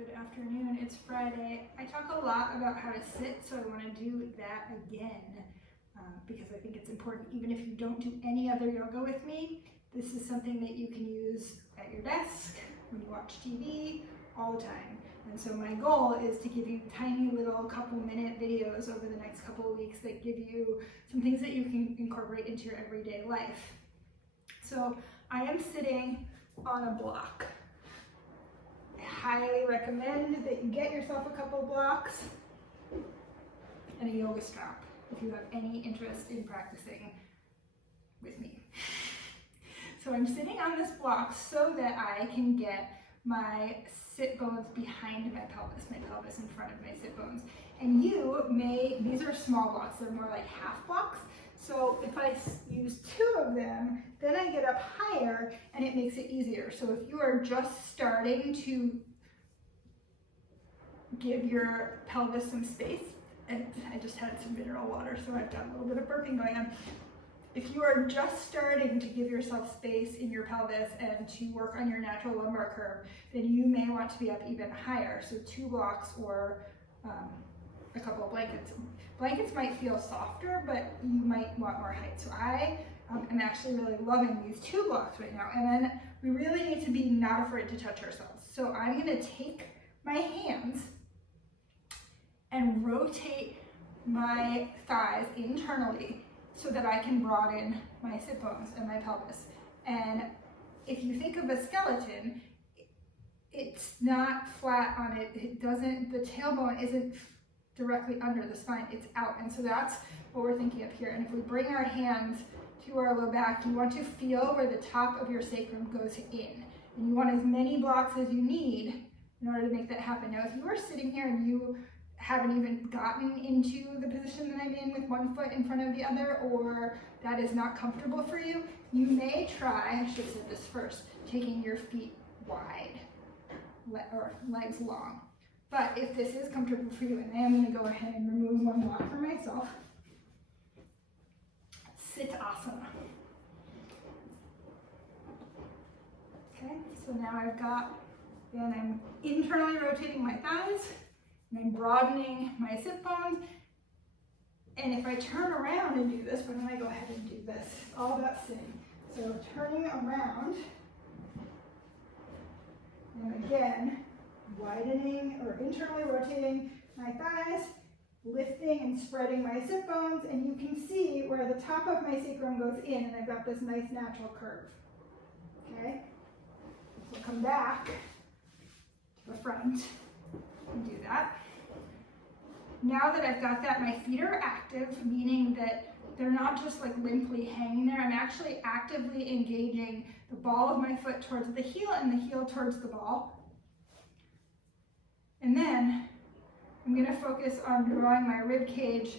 Good afternoon, it's Friday. I talk a lot about how to sit, so I want to do that again because I think it's important. Even if you don't do any other yoga with me, this is something that you can use at your desk, when you watch TV, all the time. And so my goal is to give you tiny little couple-minute videos over the next couple of weeks that give you some things that you can incorporate into your everyday life. So I am sitting on a block. I highly recommend that you get yourself a couple blocks and a yoga strap if you have any interest in practicing with me. So I'm sitting on this block so that I can get my sit bones behind my pelvis in front of my sit bones. And these are small blocks, they're more like half blocks. So if I use two of them, then I get up higher and it makes it easier. So if you are just starting to give your pelvis some space, and I just had some mineral water, so I've got a little bit of burping going on. If you are just starting to give yourself space in your pelvis and to work on your natural lumbar curve, then you may want to be up even higher. So 2 blocks or a couple of blankets. Blankets might feel softer, but you might want more height. So I am actually really loving these 2 blocks right now. And then we really need to be not afraid to touch ourselves. So I'm gonna take my hands and rotate my thighs internally so that I can broaden my sit bones and my pelvis. And if you think of a skeleton, it's not flat on it. The tailbone isn't directly under the spine, it's out. And so that's what we're thinking of here. And if we bring our hands to our low back, you want to feel where the top of your sacrum goes in. And you want as many blocks as you need in order to make that happen. Now, if you are sitting here and you haven't even gotten into the position that I'm in with one foot in front of the other, or that is not comfortable for you, you may try, I should have said this first, taking your feet wide or legs long. But if this is comfortable for you, and I am going to go ahead and remove one block for myself, Siddhasana. Okay, so now I'm internally rotating my thighs, and I'm broadening my sit bones. And if I turn around and do this, why don't I go ahead and do this? It's all about sitting. So turning around, and again, widening or internally rotating my thighs, lifting and spreading my sit bones, and you can see where the top of my sacrum goes in, and I've got this nice natural curve. Okay? So come back to the front and do that. Now that I've got that, my feet are active, meaning that they're not just like limply hanging there. I'm actually actively engaging the ball of my foot towards the heel and the heel towards the ball. And then I'm going to focus on drawing my rib cage